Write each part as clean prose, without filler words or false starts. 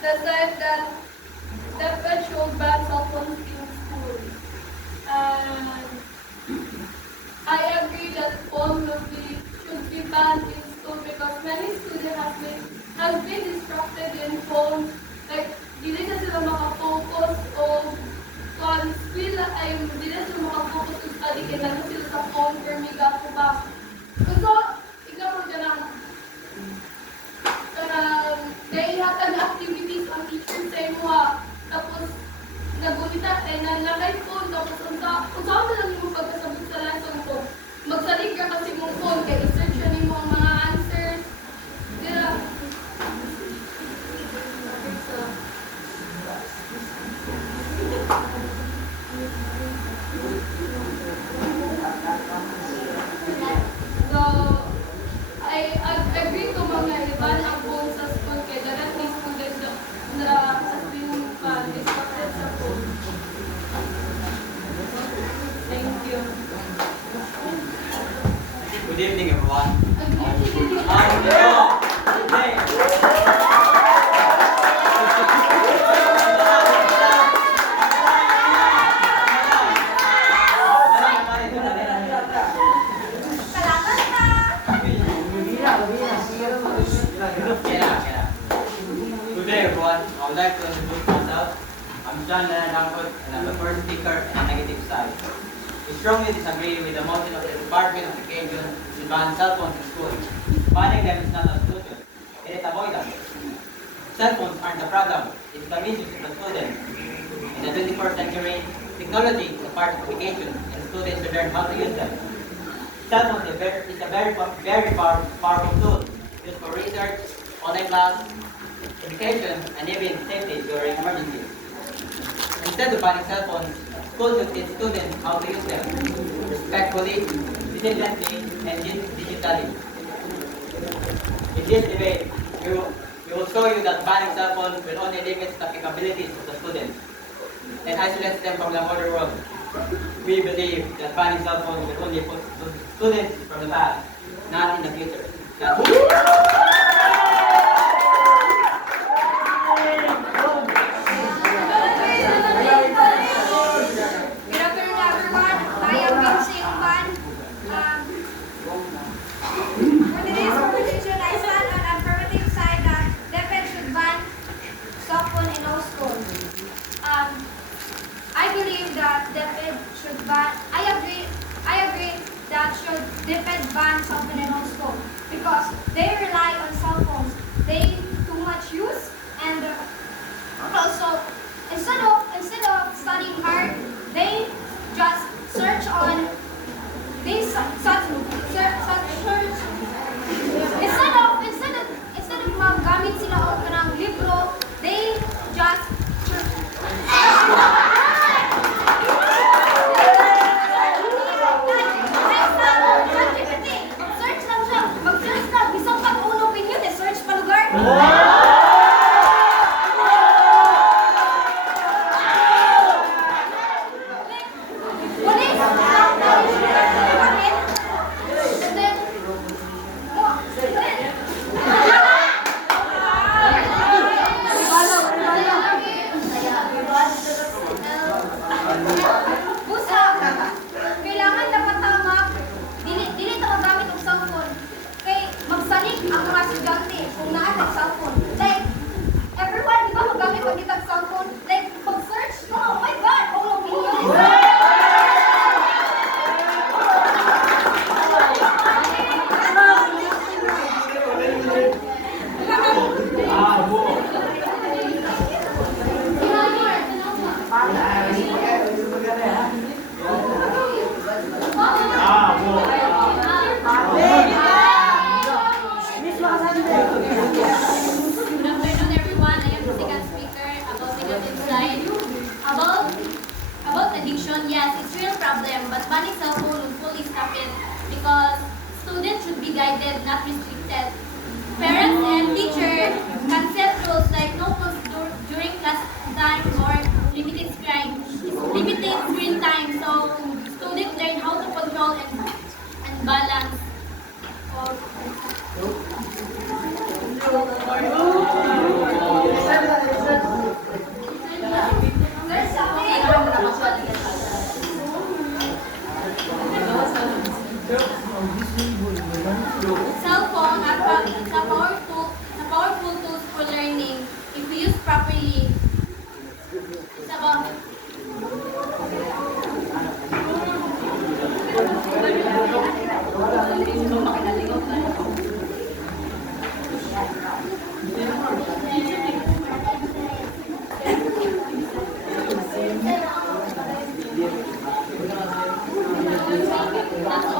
that said that DepEd should ban cell phones in school. And I agree that phone should be banned in school because many students has been distracted in phones. Like, dili na sila makafocus o kung sila ay dili na sila makafocus sa study kaya lang sila sa phone or miga ko ba. So, ikaw mo ka lang naihatag na activities ang teacher sa imo tapos nagulita ay nalagay phone tapos kung saan na lang mo pagkasabot sa lesson ko magsalig ka kasi mong phone kaya i-search yan mo ang mga answers kaya so I agree to mga iban ang phone sa school kaya dapat may students na has been distracted sa phone. Thank you. Good evening, everyone. Today, everyone, I would like to introduce myself. I'm John Nanadangkot, and I'm the first speaker in the negative side. We strongly disagree with the motion of the Department of Education to ban cell phones in school. Banning them is not a solution. It is avoidable. Cell phones aren't the problem. It's the misuse of the students. In the 21st century, technology is a part of education, and students should learn how to use them. Cell phones is a very powerful tool used for research, online class, education, and even safety during emergencies. Instead of banning cell phones, schools should teach students how to use them respectfully, diligently, and digitally. In this debate, we will show you that banning cell phones will only limit the capabilities of the students and isolates them from the modern world. We believe that banning cell phones will only put students from the past, not in the future. DepEd ban cell phone in all school because they rely on cell phones. They too much use and also instead of studying hard, they just search on these instead of magamit sila og kanang libro, they just Yes, it's a real problem, but banning cell phone will fully stop it because students should be guided, not restricted. Parents and teachers can set rules like no phones during class time or limited screen time so students learn how to control and balance. Oh. Cellphone are powerful tools for learning if used properly. Isa ba?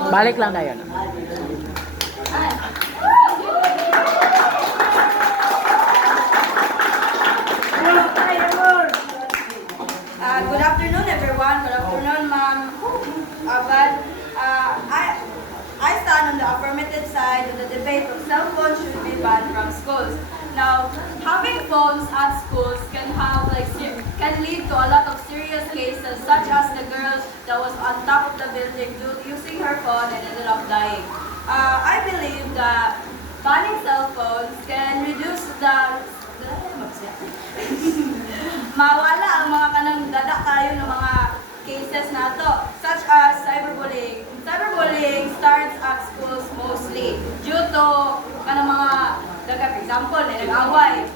Balik lang tayo. No? Good afternoon, everyone. Good afternoon, ma'am. But I stand on the affirmative side of the debate of cell phones should be banned from schools. Now, having phones at schools can lead to a lot of serious cases, such as the girl that was on top of the building using her phone and ended up dying. I believe that banning cell phones can reduce mawala ang mga kanang dada kayo ng mga cases na to, such as cyberbullying. Cyberbullying starts at schools mostly due to kanang mga for example, nag-away.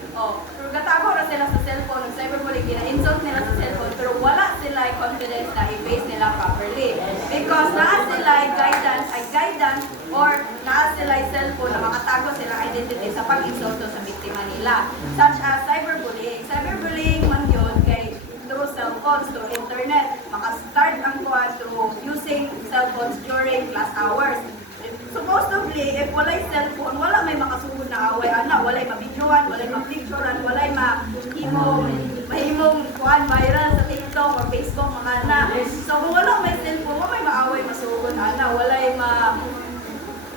Pero gatago na sila sa cellphone, ng cyberbullying, gina-insult nila sa cellphone, pero wala sila confidence na i-face nila properly. Because naa sila guidance or naa sila cellphone na makatago sila identity sa pag-insulto sa biktima nila. Such as cyberbullying. Cyberbullying man yun kay through cell phones, through internet. Maka-start ang kuha through using cell phones during class hours. Supposedly, if walay cellphone, wala may makasugod na away, walay mabidyoan, walay mapicturean, walay mahimong kuhan viral sa TikTok or Facebook, mga na. So kung wala may cellphone, wala may maaway, masugod,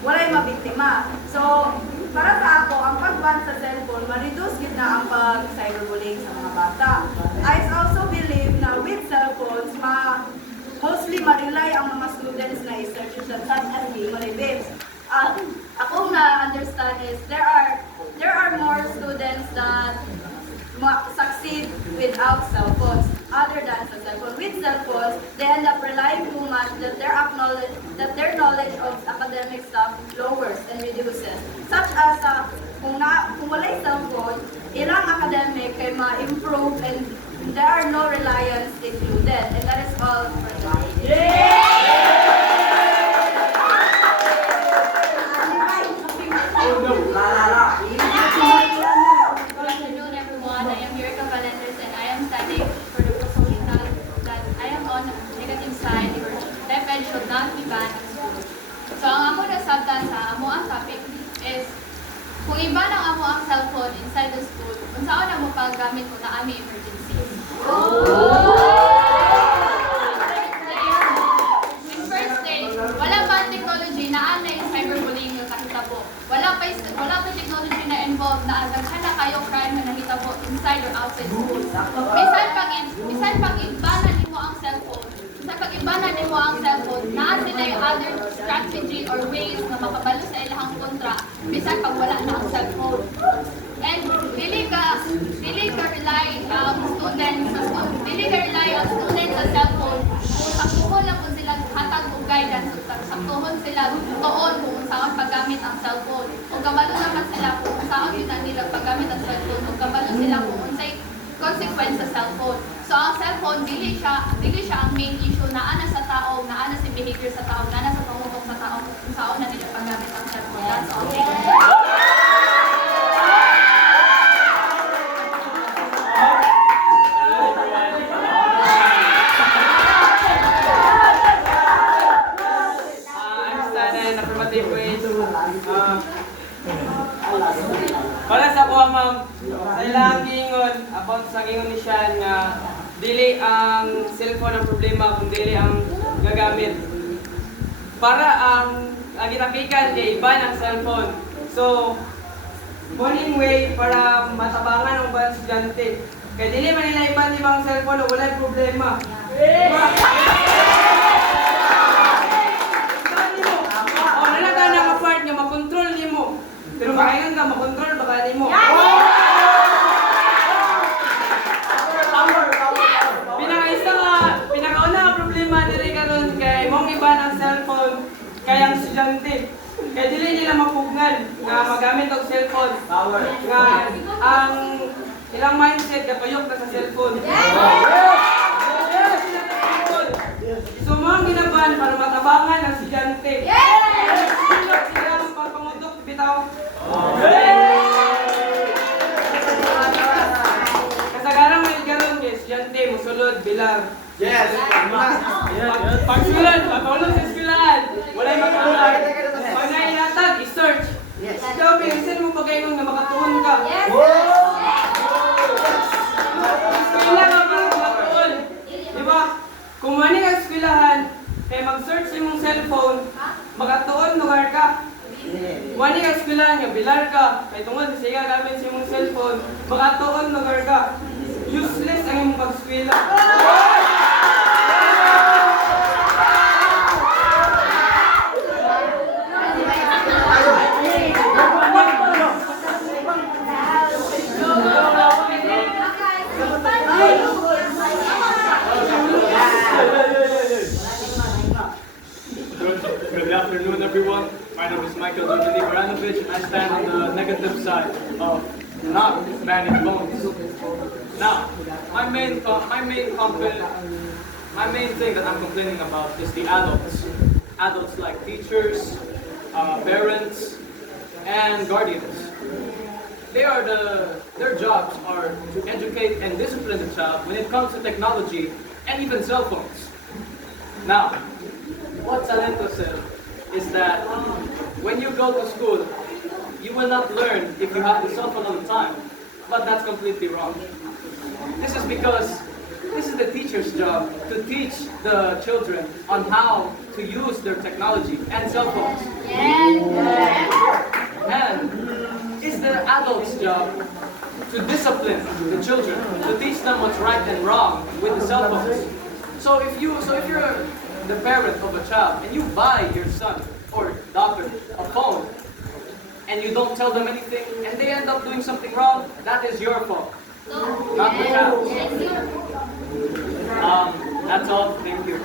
walay mabiktima. So, para sa ako, ang pag-ban sa cellphone, ma-reduce gid na ang pag-cyberbullying sa mga bata. I also believe na with cellphones, mostly ma-rely ang mga students na i-search such as Memory Babes. Akong na-understand is there are more students that succeed without cell phones other than sa cell phone. With cell phones, they end up relying too much that their knowledge of academic stuff lowers and reduces. Such as kung walay cell phone, ilang academic kay ma-improve and there are no reliance included. And that is all for today. Good afternoon, everyone. I am Yurika Valendez and I am studying for the proposal that I am on negative side where deaf ed should not be banned in school. So, ang ako nasabtan sa amo ang topic is kung iba ng amo ang cellphone inside the school, kung saan na mo paggamit kung naami emergencies. In first stage, wala pa ang technology na ana yung cyberbullying yung kahitabo. Wala pa technology na involved na daghan na kayo crime na nahitabo inside or outside school. Bisan pag ibanan nimo ang cellphone, naa sila yung other strategy or ways na makabalo sa ilahang kontra bisan pag wala na ang cellphone. And dili ka rely on students sa cellphone kung saktuhon lang kung sila hatag og guidance saktuhon sila tuon kung saan paggamit ang cellphone o kabalo naman sila kung saan yun ang nila paggamit ang cellphone o kabalo sila kung unsay consequence sa cellphone. So ang cellphone dili siya ang main issue na ana sa tao, na ana sa behavior sa tao, na ana sa pangutok sa tao kung saan na nila paggamit ang cellphone. That's all. Para sa kuha ma'am, sa ilang gingon about sa gingon ni Sean nga dili ang cellphone ang problema kung dili ang gagamit. Para ang gitapikan kay iban ang cellphone. So, morning way para matabangan ang mga estudyante. Kaya dili man nila iban ni mga cellphone o walay problema. Diba? Makontrol nimo. Pero kailan ka makontrol baka nimo. Pinakauna nga problema diri karon kay mong iba ng cellphone kaya ang estudyante. Kaya dili nila mapugnan nga magamit og cellphone. Power. Nga ang ilang mindset kapayok na sa cellphone. So mga ginaban para matabangan ang estudyante. Silot sila ang pagpangutok bitaw. Kasagaran may garon kay estudyante musulod bilang. Yes. Pagsulat, pagpaulo sa eskwelahan. Wala'y magkakulat. Pag nailatag, i-search. Yes. Ikaw, pinsin mo pagkaingon na makatuon ka. Eskwela ka ba makatuon? Diba? Kung mani ka eskwelahan, kaya mag-search sa imong cellphone, makatuon lugar ka. Mani ka eskwelahan nga, bilar ka. Kaya tungkol sa siya gamit sa imong cellphone, makatuon lugar ka. Useless ang imong pag-eskwela. Good afternoon, everyone. My name is Michael Dudley Baranovich, and I stand on the negative side of not banning phones. Now, my main thing that I'm complaining about is the adults. Adults like teachers, parents, and guardians. Their jobs are to educate and discipline the child when it comes to technology and even cell phones. Now, what Salento said is that when you go to school, you will not learn if you have the cell phone all the time. But that's completely wrong. This is because this is the teacher's job to teach the children on how to use their technology and cell phones. And it's the adult's job to discipline the children, to teach them what's right and wrong with the cell phones. So if you're the parent of a child and you buy your son or daughter a phone and you don't tell them anything and they end up doing something wrong, that is your fault, not the child. That's all. Thank you.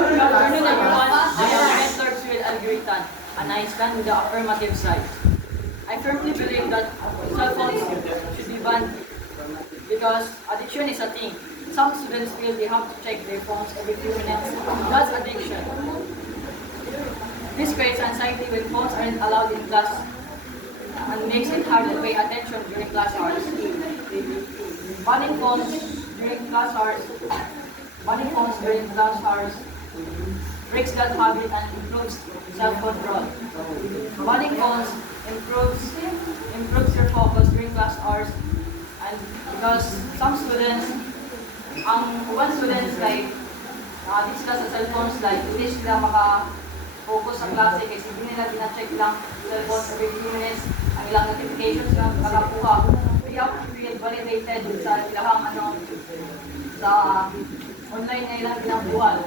Good afternoon, everyone. I am Mentor Cyril Alguritan, and I stand with the affirmative side. I firmly believe that cell phones should be banned because addiction is a thing. Some students feel they have to check their phones every few minutes. That's addiction. This creates anxiety when phones aren't allowed in class and makes it hard to pay attention during class hours. Banning phones during class hours breaks that habit and improves self-control. Banning phones improves your focus during class hours, and because some students, one students like discuss sa cellphones like hindi sila maka-focus sa klase kasi hindi nila gina-check lang cellphones every few minutes, ang ilang notifications na nakakuha. We have to feel validated sa ilang sa online na ilang ginambuhan.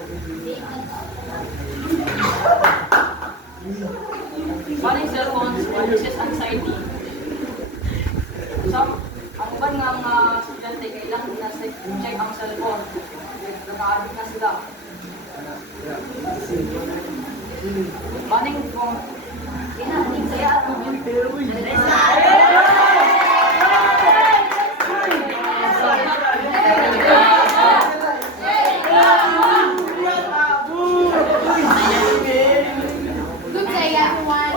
Banning cellphones reduces anxiety. Ang iban nga mga estudyante kailangan nila check ang cellphone. Naka-addict na sila. Banning phone. Good day, everyone.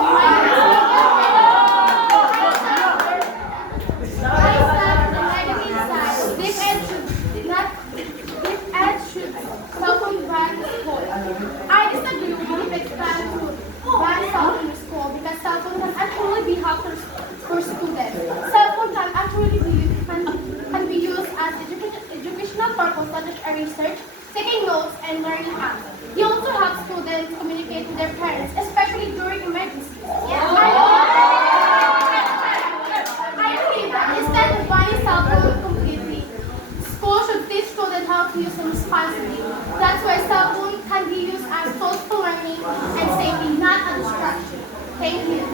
I disagree with it's plan to ban cell phone in school because cell phone can actually be helpful for students. Cell phone can actually be used as educational purpose such as research, taking notes, and learning apps. You also help students communicate with their parents, especially during emergencies. I believe that instead of banning cell phone completely, school should teach students how to use them responsibly. That's why cell phone can be used as tools for learning and safety, not a distraction. Thank you.